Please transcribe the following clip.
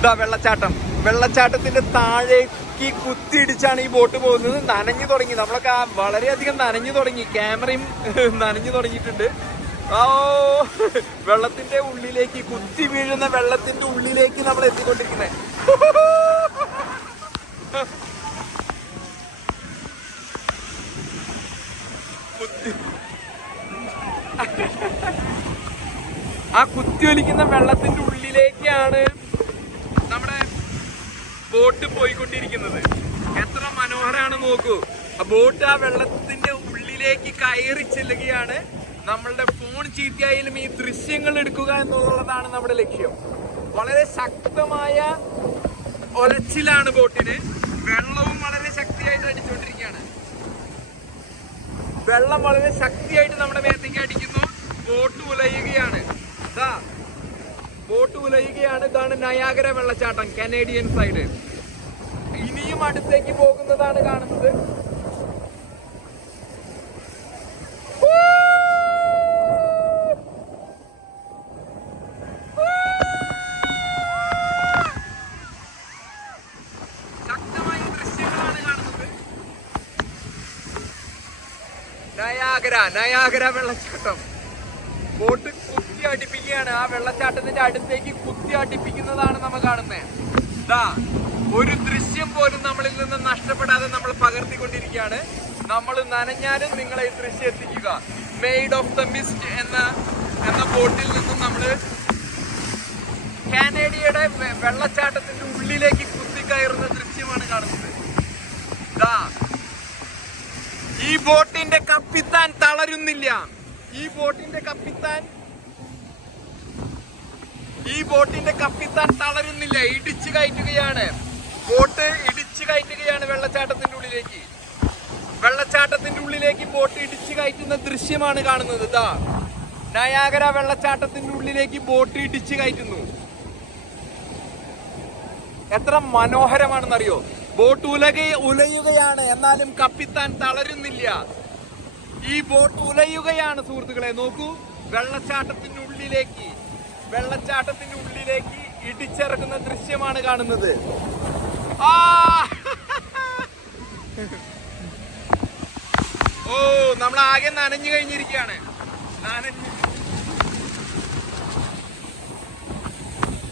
ഇതാ വെള്ളച്ചാട്ടം. വെള്ളച്ചാട്ടത്തിന്റെ താഴേക്ക് കുത്തിയിടിച്ചാണ് ഈ ബോട്ട് പോകുന്നത്. നനഞ്ഞു തുടങ്ങി. നമ്മളൊക്കെ വളരെയധികം നനഞ്ഞു തുടങ്ങി. ക്യാമറയും നനഞ്ഞു തുടങ്ങിയിട്ടുണ്ട്. ഓ വെള്ളത്തിന്റെ ഉള്ളിലേക്ക് കുത്തി വീഴുന്ന വെള്ളത്തിന്റെ ഉള്ളിലേക്ക് നമ്മൾ എത്തിക്കൊണ്ടിരിക്കുന്നത് ആ കുത്തിയൊലിക്കുന്ന വെള്ളത്തിന്റെ ഉള്ളിലേക്കാണ് ബോട്ട് പോയിക്കൊണ്ടിരിക്കുന്നത്. എത്ര മനോഹരാണ് നോക്കൂ. ആ ബോട്ട് ആ വെള്ളത്തിന്റെ ഉള്ളിലേക്ക് കയറി ചെല്ലുകയാണ്. നമ്മളുടെ ഫോൺ ചീത്തയായാലും ഈ ദൃശ്യങ്ങൾ എടുക്കുക എന്നുള്ളതാണ് നമ്മുടെ ലക്ഷ്യം. വളരെ ശക്തമായ ഒലച്ചിലാണ് ബോട്ടിന്. വെള്ളവും വളരെ ശക്തിയായിട്ട് അടിച്ചുകൊണ്ടിരിക്കുകയാണ്. വെള്ളം വളരെ ശക്തിയായിട്ട് നമ്മുടെ മേത്തേക്ക് അടിക്കുന്നു. ബോട്ട് ഉലയുകയാണ്. ഉലയുകയാണ് ഇതാണ് നയാഗര വെള്ളച്ചാട്ടം കനേഡിയൻ സൈഡ് ഇനിയും അടുത്തേക്ക് പോകുന്നതാണ് കാണുന്നത്. നയാഗര നയാഗര വെള്ളച്ചാട്ടം. ബോട്ട് കുത്തി അടിപ്പിക്കുകയാണ്. ആ വെള്ളച്ചാട്ടത്തിന്റെ അടുത്തേക്ക് കുത്തി അടിപ്പിക്കുന്നതാണ് നമ്മൾ കാണുന്നത്. ഒരു ദൃശ്യം പോലും നമ്മളിൽ നിന്ന് നഷ്ടപ്പെടാതെ നമ്മൾ പകർത്തിക്കൊണ്ടിരിക്കുകയാണ്. നമ്മൾ നനഞ്ഞാലും നിങ്ങളെ ഈ ദൃശ്യം എത്തിക്കുക. മെയ്ഡ് ഓഫ് ദ മിസ്റ്റ് എന്ന എന്ന ബോട്ടിൽ നിന്നും നമ്മൾ കാനേഡിയയുടെ വെള്ളച്ചാട്ടത്തിന്റെ ഉള്ളിലേക്ക് കുത്തിക്കയറുന്ന ദൃശ്യമാണ് കാണുന്നത്. ഈ ബോട്ടിന്റെ കപ്പിത്താൻ തളരുന്നില്ല. ഈ ബോട്ടിന്റെ കപ്പിത്താൻ ഈ ബോട്ടിന്റെ കപ്പിത്താൻ തളരുന്നില്ല. ഇടിച്ചു കയറ്റുകയാണ്. ബോട്ട് ഇടിച്ചു കയറ്റുകയാണ് വെള്ളച്ചാട്ടത്തിന്റെ ഉള്ളിലേക്ക്. വെള്ളച്ചാട്ടത്തിന്റെ ഉള്ളിലേക്ക് ബോട്ട് ഇടിച്ചു കയറ്റുന്ന ദൃശ്യമാണ് കാണുന്നത്. ഇതാ നയാഗര വെള്ളച്ചാട്ടത്തിന്റെ ഉള്ളിലേക്ക് ബോട്ട് ഇടിച്ചു കയറ്റുന്നു. എത്ര മനോഹരമാണെന്നറിയോ? ബോട്ട് ഉലക ഉലയുകയാണ്. എന്നാലും കപ്പിത്താൻ തളരുന്നില്ല. ഈ ബോട്ട് ഉലയുകയാണ് സുഹൃത്തുക്കളെ നോക്കൂ. വെള്ളച്ചാട്ടത്തിന്റെ ഉള്ളിലേക്ക് വെള്ളച്ചാട്ടത്തിന്റെ ഉള്ളിലേക്ക് ഇടിച്ചിറക്കുന്ന ദൃശ്യമാണ് കാണുന്നത്. ആ! ഓ നമ്മൾ ആകെ നനഞ്ഞു കഴിഞ്ഞിരിക്കുകയാണ്. നനഞ്ഞ്.